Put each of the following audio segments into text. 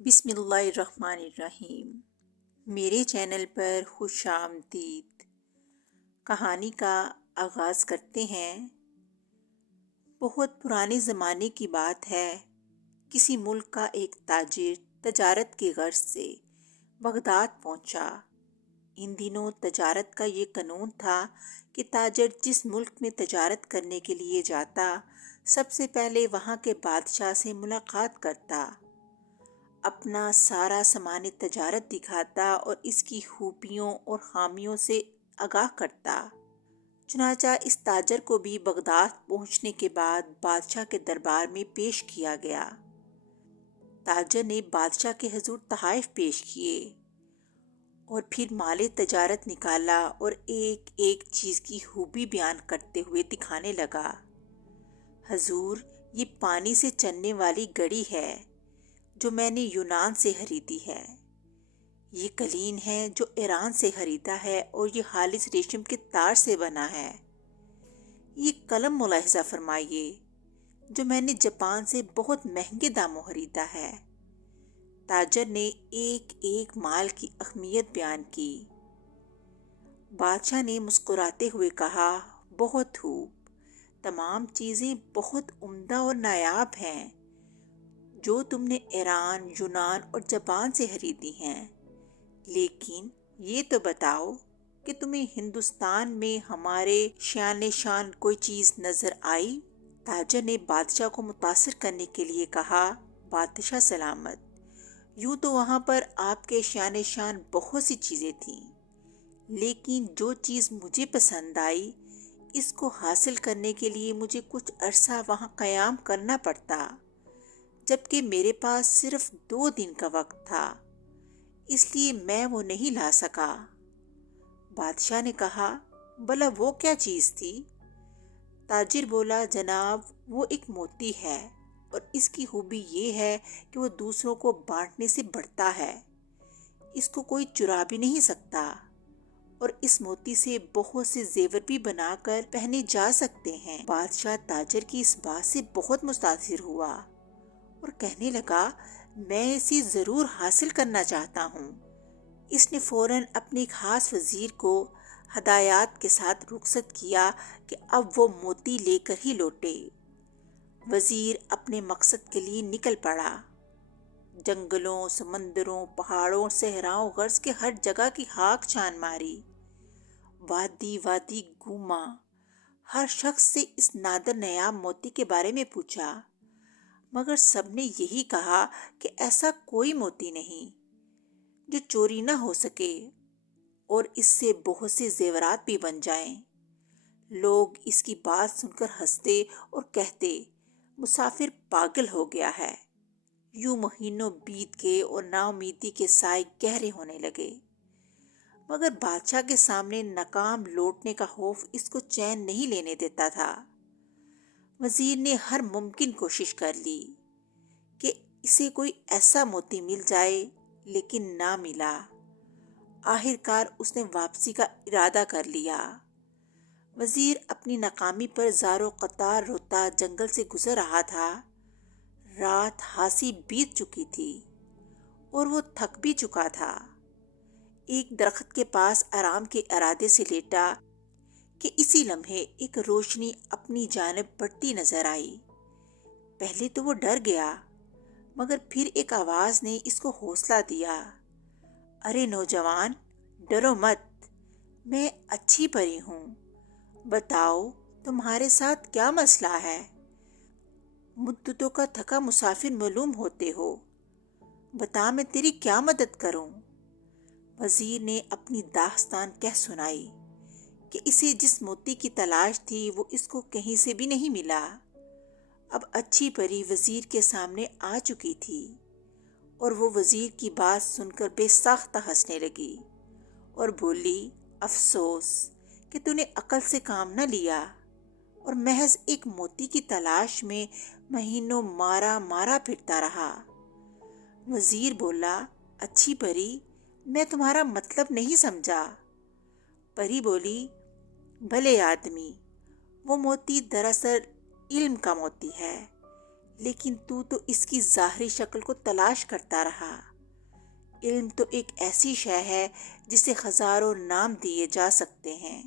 بسم اللہ الرحمن الرحیم۔ میرے چینل پر خوش آمدید۔ کہانی کا آغاز کرتے ہیں۔ بہت پرانے زمانے کی بات ہے۔ کسی ملک کا ایک تاجر تجارت کی غرض سے بغداد پہنچا۔ ان دنوں تجارت کا یہ قانون تھا کہ تاجر جس ملک میں تجارت کرنے کے لیے جاتا، سب سے پہلے وہاں کے بادشاہ سے ملاقات کرتا، اپنا سارا سامان تجارت دکھاتا اور اس کی خوبیوں اور خامیوں سے آگاہ کرتا۔ چنانچہ اس تاجر کو بھی بغداد پہنچنے کے بعد بادشاہ کے دربار میں پیش کیا گیا۔ تاجر نے بادشاہ کے حضور تحائف پیش کیے اور پھر مال تجارت نکالا اور ایک ایک چیز کی خوبی بیان کرتے ہوئے دکھانے لگا۔ حضور، یہ پانی سے چلنے والی گڑی ہے جو میں نے یونان سے خریدی ہے۔ یہ قلین ہے جو ایران سے خریدا ہے اور یہ خالص ریشم کے تار سے بنا ہے۔ یہ قلم ملاحظہ فرمائیے جو میں نے جاپان سے بہت مہنگے داموں خریدا ہے۔ تاجر نے ایک ایک مال کی اہمیت بیان کی۔ بادشاہ نے مسکراتے ہوئے کہا، بہت خوب، تمام چیزیں بہت عمدہ اور نایاب ہیں جو تم نے ایران، یونان اور جاپان سے خریدی ہیں، لیکن یہ تو بتاؤ کہ تمہیں ہندوستان میں ہمارے شان کوئی چیز نظر آئی؟ تاجر نے بادشاہ کو متاثر کرنے کے لیے کہا، بادشاہ سلامت، یوں تو وہاں پر آپ کے شان بہت سی چیزیں تھیں، لیکن جو چیز مجھے پسند آئی، اس کو حاصل کرنے کے لیے مجھے کچھ عرصہ وہاں قیام کرنا پڑتا، جبکہ میرے پاس صرف 2 دن کا وقت تھا، اس لیے میں وہ نہیں لا سکا۔ بادشاہ نے کہا، بھلا وہ کیا چیز تھی؟ تاجر بولا، جناب، وہ ایک موتی ہے اور اس کی خوبی یہ ہے کہ وہ دوسروں کو بانٹنے سے بڑھتا ہے، اس کو کوئی چرا بھی نہیں سکتا، اور اس موتی سے بہت سے زیور بھی بنا کر پہنے جا سکتے ہیں۔ بادشاہ تاجر کی اس بات سے بہت متاثر ہوا اور کہنے لگا، میں اسے ضرور حاصل کرنا چاہتا ہوں۔ اس نے فوراً اپنے خاص وزیر کو ہدایات کے ساتھ رخصت کیا کہ اب وہ موتی لے کر ہی لوٹے۔ وزیر اپنے مقصد کے لیے نکل پڑا۔ جنگلوں، سمندروں، پہاڑوں، صحراؤں غرض کے ہر جگہ کی خاک چھان ماری، وادی وادی گھوما، ہر شخص سے اس نادر نیاب موتی کے بارے میں پوچھا، مگر سب نے یہی کہا کہ ایسا کوئی موتی نہیں جو چوری نہ ہو سکے اور اس سے بہت سے زیورات بھی بن جائیں۔ لوگ اس کی بات سن کر ہنستے اور کہتے، مسافر پاگل ہو گیا ہے۔ یوں مہینوں بیت گئے اور نا امیدی کے سائے گہرے ہونے لگے، مگر بادشاہ کے سامنے ناکام لوٹنے کا خوف اس کو چین نہیں لینے دیتا تھا۔ وزیر نے ہر ممکن کوشش کر لی کہ اسے کوئی ایسا موتی مل جائے، لیکن نہ ملا۔ آخر کار اس نے واپسی کا ارادہ کر لیا۔ وزیر اپنی ناکامی پر زار و قطار روتا جنگل سے گزر رہا تھا۔ رات خاصی بیت چکی تھی اور وہ تھک بھی چکا تھا۔ ایک درخت کے پاس آرام کے ارادے سے لیٹا کہ اسی لمحے ایک روشنی اپنی جانب بڑھتی نظر آئی۔ پہلے تو وہ ڈر گیا، مگر پھر ایک آواز نے اس کو حوصلہ دیا، ارے نوجوان، ڈرو مت، میں اچھی پری ہوں، بتاؤ تمہارے ساتھ کیا مسئلہ ہے؟ مدتوں کا تھکا مسافر معلوم ہوتے ہو، بتا میں تیری کیا مدد کروں؟ وزیر نے اپنی داستان کہہ سنائی کہ اسے جس موتی کی تلاش تھی وہ اس کو کہیں سے بھی نہیں ملا۔ اب اچھی پری وزیر کے سامنے آ چکی تھی اور وہ وزیر کی بات سن کر بے ساختہ ہنسنے لگی اور بولی، افسوس کہ تو نے عقل سے کام نہ لیا اور محض ایک موتی کی تلاش میں مہینوں مارا پھرتا رہا۔ وزیر بولا، اچھی پری، میں تمہارا مطلب نہیں سمجھا۔ پری بولی، بھلے آدمی، وہ موتی دراصل علم کا موتی ہے، لیکن تو اس کی ظاہری شکل کو تلاش کرتا رہا۔ علم تو ایک ایسی شے ہے جسے ہزاروں نام دیے جا سکتے ہیں۔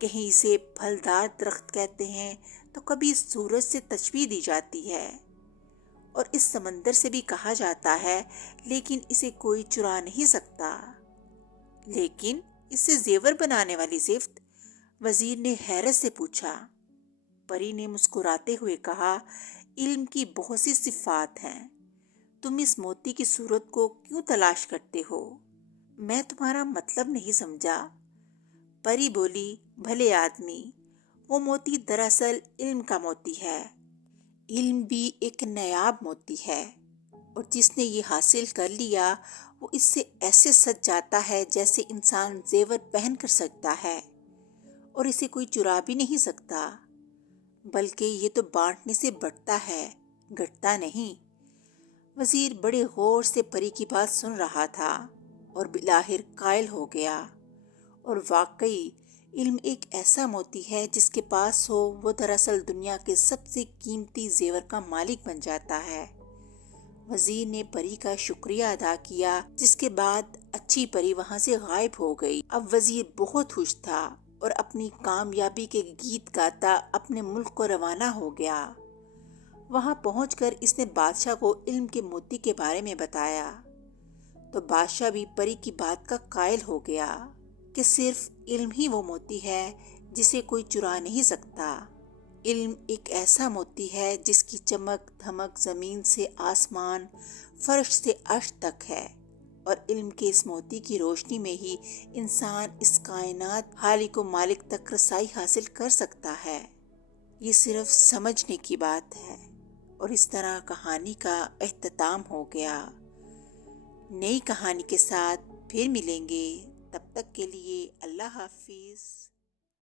کہیں اسے پھلدار درخت کہتے ہیں تو کبھی سورج سے تشبیہ دی جاتی ہے، اور اس سمندر سے بھی کہا جاتا ہے، لیکن اسے کوئی چرا نہیں سکتا۔ لیکن اس سے زیور بنانے والی صفت؟ وزیر نے حیرت سے پوچھا۔ پری نے مسکراتے ہوئے کہا، علم کی بہت سی صفات ہیں، تم اس موتی کی صورت کو کیوں تلاش کرتے ہو؟ میں تمہارا مطلب نہیں سمجھا۔ پری بولی، بھلے آدمی، وہ موتی دراصل علم کا موتی ہے۔ علم بھی ایک نایاب موتی ہے، اور جس نے یہ حاصل کر لیا وہ اس سے ایسے سج جاتا ہے جیسے انسان زیور پہن کر سجتا ہے، اور اسے کوئی چرا بھی نہیں سکتا، بلکہ یہ تو بانٹنے سے بٹتا ہے، گھٹتا نہیں۔ وزیر بڑے غور سے پری کی بات سن رہا تھا اور بالآخر قائل ہو گیا، اور واقعی علم ایک ایسا موتی ہے جس کے پاس ہو وہ دراصل دنیا کے سب سے قیمتی زیور کا مالک بن جاتا ہے۔ وزیر نے پری کا شکریہ ادا کیا، جس کے بعد اچھی پری وہاں سے غائب ہو گئی۔ اب وزیر بہت خوش تھا اور اپنی کامیابی کے گیت گاتا اپنے ملک کو روانہ ہو گیا۔ وہاں پہنچ کر اس نے بادشاہ کو علم کے موتی کے بارے میں بتایا، تو بادشاہ بھی پری کی بات کا قائل ہو گیا کہ صرف علم ہی وہ موتی ہے جسے کوئی چرا نہیں سکتا۔ علم ایک ایسا موتی ہے جس کی چمک دھمک زمین سے آسمان، فرش سے عرش تک ہے، اور علم کے اس موتی کی روشنی میں ہی انسان اس کائنات خالق و مالک تک رسائی حاصل کر سکتا ہے۔ یہ صرف سمجھنے کی بات ہے۔ اور اس طرح کہانی کا اختتام ہو گیا۔ نئی کہانی کے ساتھ پھر ملیں گے، تب تک کے لیے اللہ حافظ۔